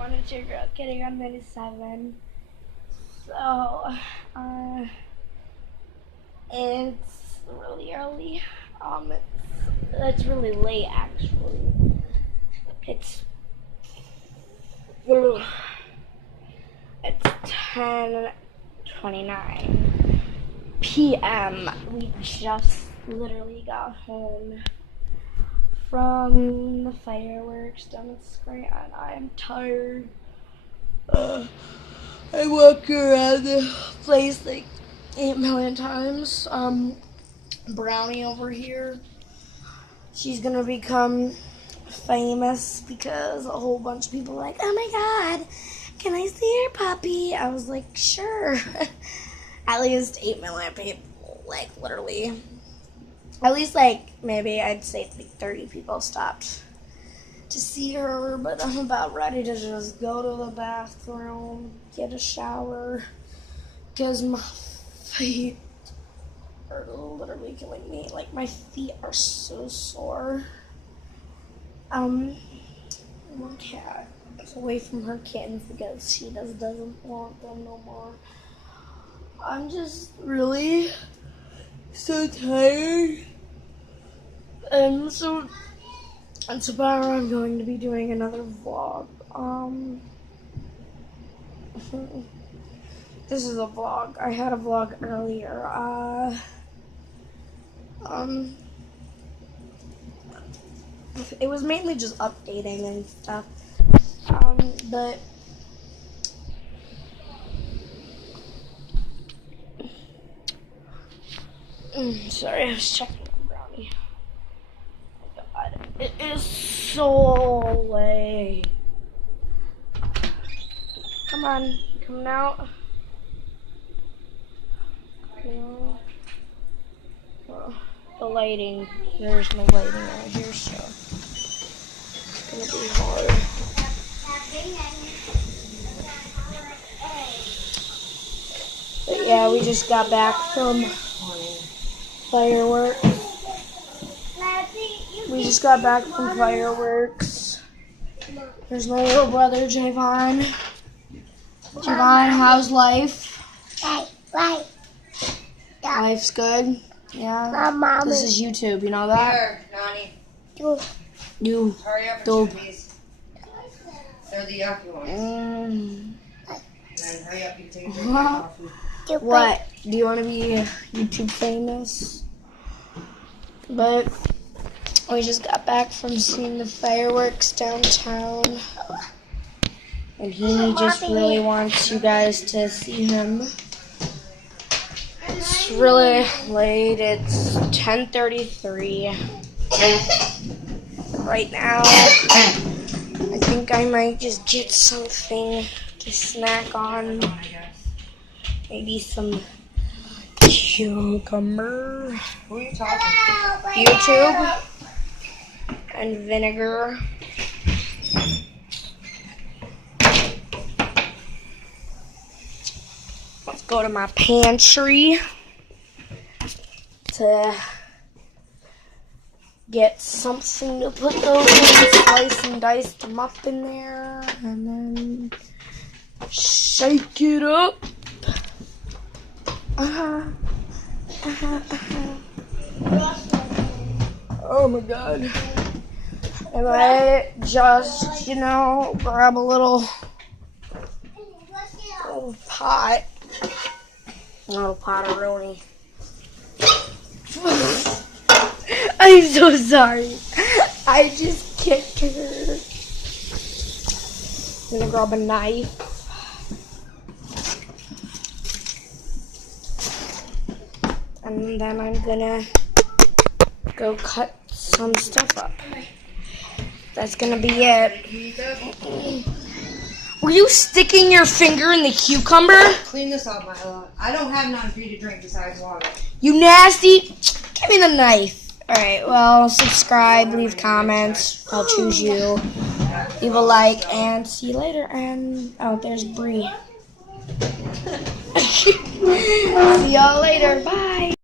everyone, it's your girl Kitty on 97. So, it's really early. It's really late actually. It's 10:29 p.m. We just literally got home from the fireworks down at Scranton. I am tired. I walked around the place like 8 million times. Brownie over here, she's gonna become famous because a whole bunch of people are like, oh my god, can I see your puppy? I was like, sure. At least 8 million people, like literally. At least maybe I'd say 30 people stopped to see her, but I'm about ready to just go to the bathroom, get a shower, because my feet are literally killing me. Like, my feet are so sore. My cat is away from her kittens because she doesn't want them no more. I'm just really so tired. And so tomorrow I'm going to be doing another vlog. This is a vlog. I had a vlog earlier. It was mainly just updating and stuff. But sorry, I was checking on Brownie. God, it is so late. Come on, coming out. No. Oh, the lighting. There's no lighting out here, so it's gonna be hard. But yeah, we just got back from fireworks. There's my little brother, Javon. Javon, how's life? Right. Yeah. Life's good? Yeah. This is YouTube, you know that? Here, Nani. You. Hurry up Dope. these. They're the yucky ones. And then hurry up, you can take a drink of coffee. What? Do you want to be YouTube famous? But we just got back from seeing the fireworks downtown. And he just really wants you guys to see him. It's really late. It's 10:33 right now. I think I might just get something to snack on. Maybe some cucumber. Who are you talking to? YouTube and vinegar. Let's go to my pantry to get something to put those in, slice and dice them up in there, and then shake it up. Oh my god. And I just, grab a little pot. A little pot-a-roni. I'm so sorry. I just kicked her. I'm gonna grab a knife. And then I'm gonna go cut some stuff up. That's gonna be it. Were you sticking your finger in the cucumber? Clean this up, Milo. I don't have nothing for you to drink besides water. You nasty. Give me the knife. Alright, well, subscribe, leave comments. I'll choose you. Leave a like, and see you later. And, oh, there's Bree. See y'all later. Bye.